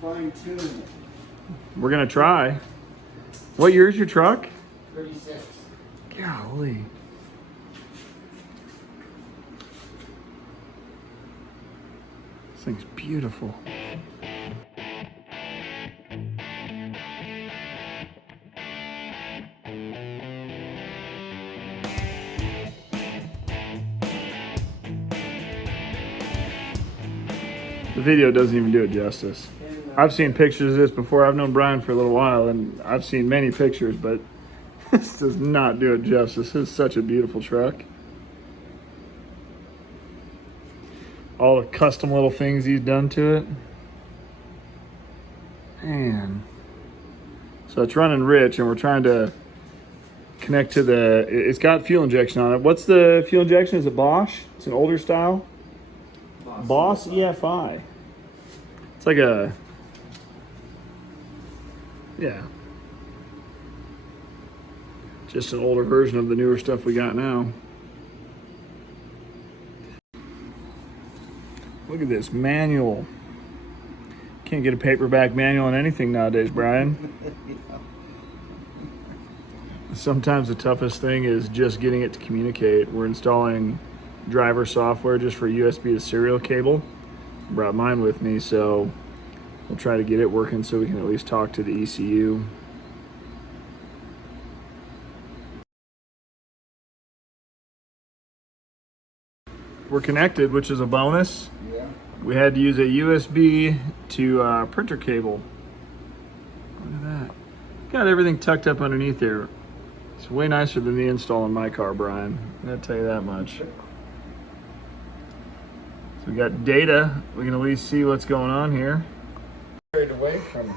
fine-tune it. We're gonna try. What year is your truck? 36. Golly. This thing's beautiful. The video doesn't even do it justice. I've seen pictures of this before. I've known Brian for a little while, and I've seen many pictures, but this does not do it justice. This is such a beautiful truck. All the custom little things he's done to it. Man. So it's running rich, and we're trying to connect to the, it's got fuel injection on it. What's the fuel injection? Is it Bosch? It's an older style? BOSS EFI. It's like a, yeah, just an older version of the newer stuff we got now. Look at this manual. Can't get a paperback manual on anything nowadays, Brian. Sometimes the toughest thing is just getting it to communicate. We're installing driver software just for USB to serial cable. Brought mine with me, so we'll try to get it working so we can at least talk to the ECU. We're connected, which is a bonus. Yeah. We had to use a USB to printer cable. Look at that. Got everything tucked up underneath there. It's way nicer than the install in my car, Brian. I'm gonna tell you that much. So we got data. We can at least see what's going on here. Carried away from.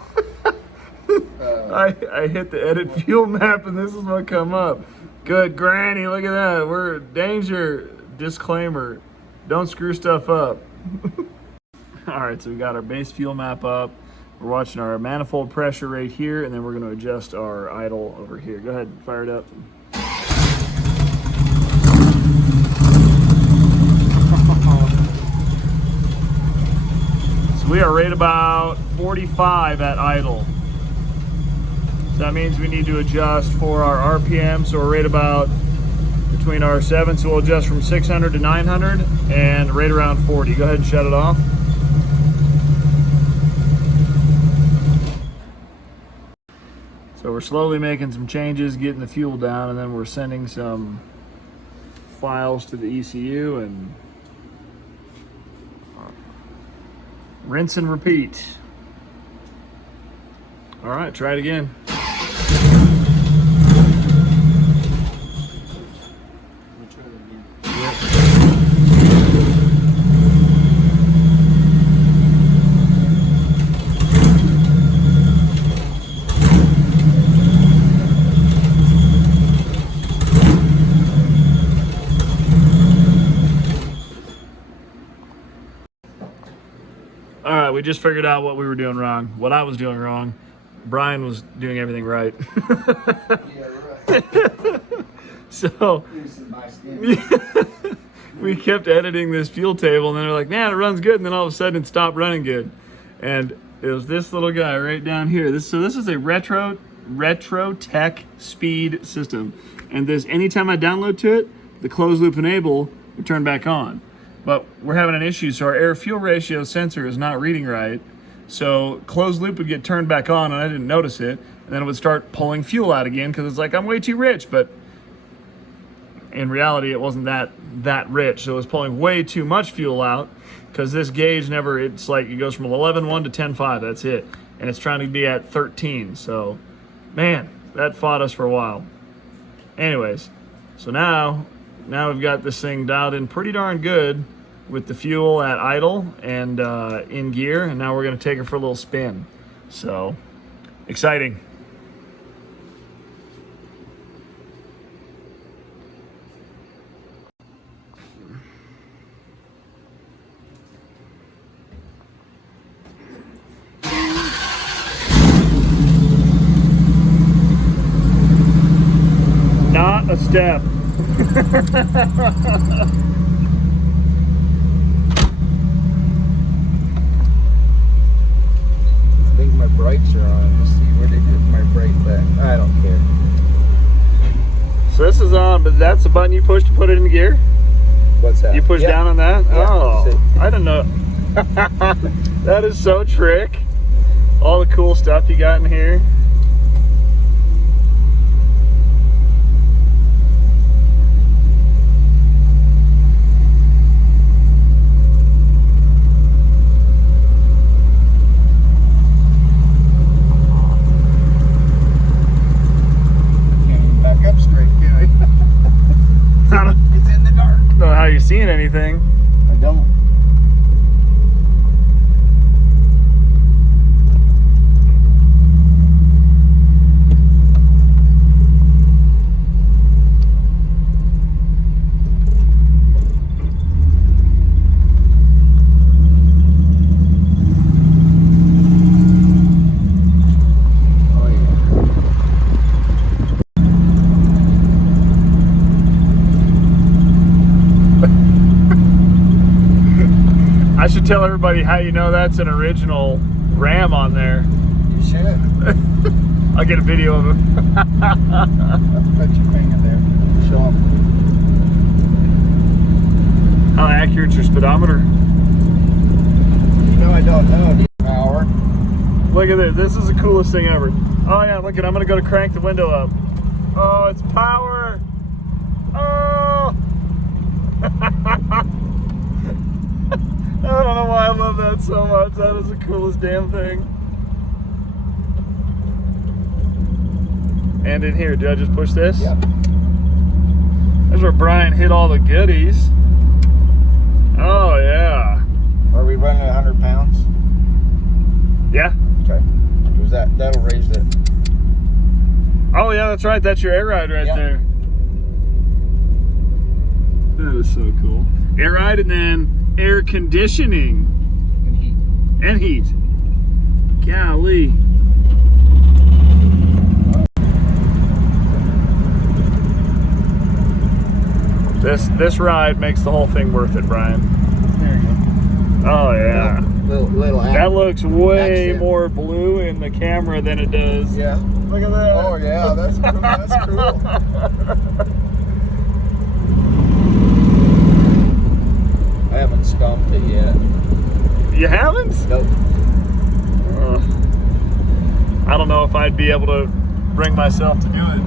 I hit the edit fuel map and this is what come up. Good granny, look at that. We're danger disclaimer. Don't screw stuff up. All right, so we got our base fuel map up. We're watching our manifold pressure right here, and then we're going to adjust our idle over here. Go ahead, fire it up. So we are right about 45 at idle. So that means we need to adjust for our RPM. So we're right about between our 7, so we'll adjust from 600 to 900 and right around 40. Go ahead and shut it off. So we're slowly making some changes, getting the fuel down, and then we're sending some files to the ECU and rinse and repeat. All right, try it again. All right, we just figured out what we were doing wrong, what I was doing wrong. Brian was doing everything right. Yeah, right. So we kept editing this fuel table, and then we're like, man, it runs good, and then all of a sudden it stopped running good. And it was this little guy right down here. So this is a Retrotek Speed system. And this, anytime I download to it, the closed loop enable would turn back on. But we're having an issue, so our air fuel ratio sensor is not reading right. So closed loop would get turned back on, and I didn't notice it. And then it would start pulling fuel out again because it's like, I'm way too rich. But in reality, it wasn't that rich. So it was pulling way too much fuel out because this gauge never, it's like it goes from 11.1 to 10.5, that's it. And it's trying to be at 13. So, man, that fought us for a while. Anyways, so now we've got this thing dialed in pretty darn good with the fuel at idle and in gear, and now we're going to take it for a little spin. So, exciting. Not a step. brakes are on. Let's see where they put my brake back. I don't care. So this is on, but that's the button you push to put it in gear? What's that? You push Yeah. down on that? Yeah, Oh, that's it. I don't know. That is so trick. All the cool stuff you got in here. Can't even back up straight, can I don't I? It's in the dark. know how you're seeing anything. I don't. Oh yeah. I should tell everybody how you know that's an original Ram on there. You should. I'll get a video of it. Put your finger there. Show 'em. How accurate's your speedometer? You know I don't know. Power. Look at this. This is the coolest thing ever. Oh yeah, look at. I'm gonna go to crank the window up. Oh, it's power. Oh. I don't know why I love that so much. That is the coolest damn thing. And in here, did I just push this? Yep. That's where Brian hit all the goodies. Oh yeah. Are we running 100 pounds? Yeah. Okay. Because that'll raise it. Oh yeah, that's right. That's your air ride right Yeah. there. That is so cool. Air ride and then air conditioning And heat. and heat. Golly. This ride makes the whole thing worth it, Brian. There you go. Oh yeah. Little That looks way accent. more blue in the camera than it does. Yeah. Look at that. Oh yeah, that's cool. That's cool. I haven't stomped it yet. You haven't? Nope. I don't know if I'd be able to bring myself to do it.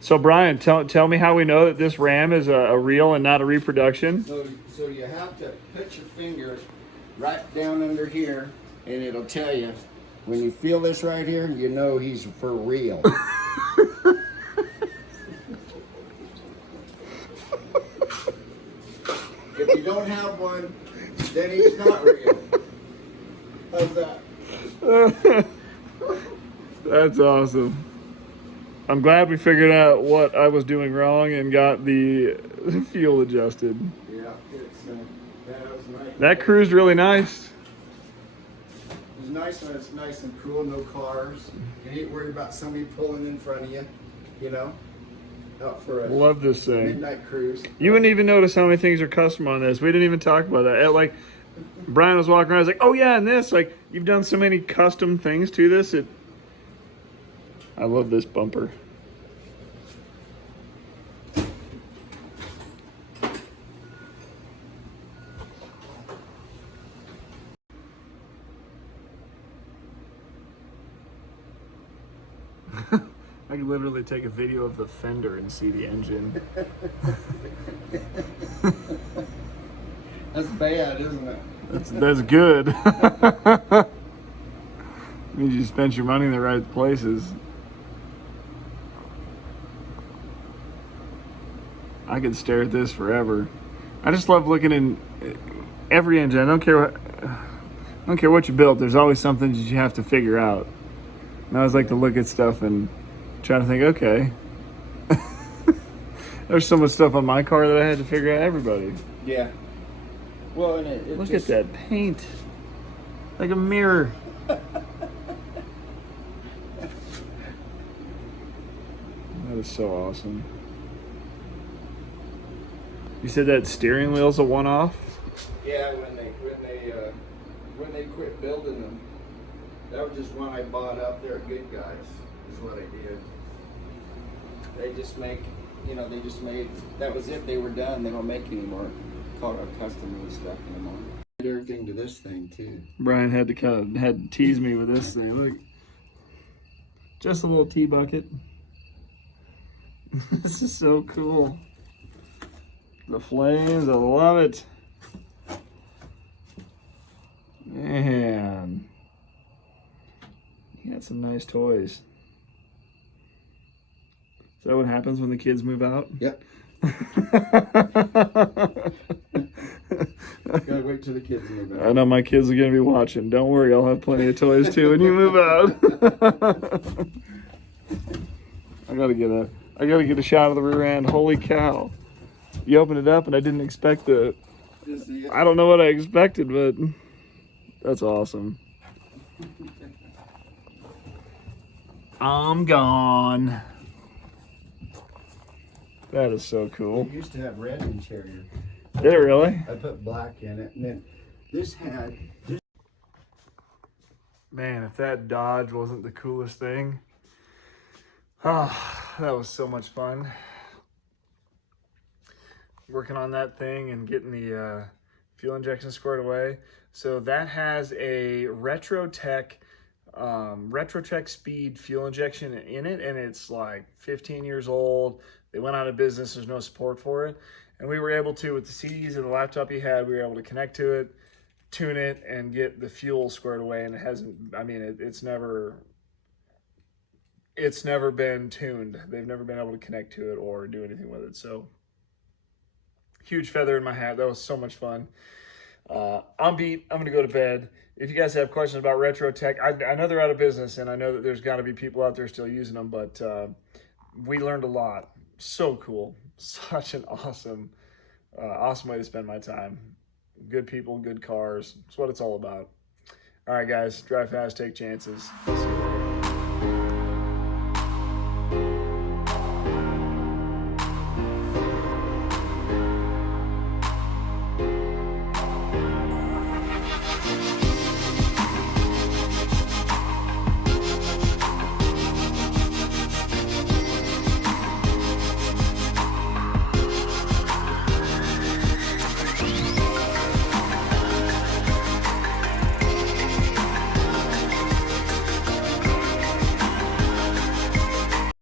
So Brian, tell me how we know that this Ram is a real and not a reproduction. So you have to put your finger right down under here, and it'll tell you. When you feel this right here, you know he's for real. If you don't have one, then he's not real. How's that? That's awesome. I'm glad we figured out what I was doing wrong and got the fuel adjusted. Yeah, that was nice. That cruised really nice. It's nice when it's nice and cool, no cars. You ain't worried about somebody pulling in front of you, you know, out for a Love this thing. midnight cruise. You wouldn't even notice how many things are custom on this. We didn't even talk about that. Like, Brian was walking around, I was like, oh yeah, and this, like, you've done so many custom things to this. I love this bumper. I could literally take a video of the fender and see the engine. That's bad, isn't it? That's good. Means you spent your money in the right places. I could stare at this forever. I just love looking in every engine. I don't care what. I don't care what you built, there's always something that you have to figure out. And I always like to look at stuff and try to think, okay. There's so much stuff on my car that I had to figure out everybody. Yeah. Well, and it Look just, at that paint. Like a mirror. That is so awesome. You said that steering wheel's a one-off? Yeah, when they quit building them, that was just one I bought out there at Good Guys, is what I did. They just make, you know, they just made, that was it, they were done, they don't make any more custom and stuff anymore. Did everything to this thing too. Brian had to tease me with this thing. Look, just a little tea bucket. This is so cool. The flames, I love it. Man, you got some nice toys. Is that what happens when the kids move out? Yep. Gotta wait till the kids move out. I know my kids are gonna be watching. Don't worry, I'll have plenty of toys too when you move out. I gotta get a shot of the rear end. Holy cow! You opened it up and I didn't expect the. I don't know what I expected, but that's awesome. I'm gone. That is so cool. It used to have red interior. Did it really? I put black in it, and then this had. Man, if that Dodge wasn't the coolest thing. Oh, that was so much fun. Working on that thing and getting the fuel injection squared away. So that has a Retrotek Speed fuel injection in it, and it's like 15 years old. They went out of business. There's no support for it. And we were able to, with the CDs and the laptop he had, we were able to connect to it, tune it, and get the fuel squared away. And it hasn't, I mean, it's never been tuned. They've never been able to connect to it or do anything with it. So huge feather in my hat. That was so much fun. I'm beat. I'm going to go to bed. If you guys have questions about Retrotek, I know they're out of business, and I know that there's got to be people out there still using them, but we learned a lot. So cool. Such an awesome way to spend my time. Good people, good cars. It's what it's all about. All right, guys. Drive fast, take chances. See you later.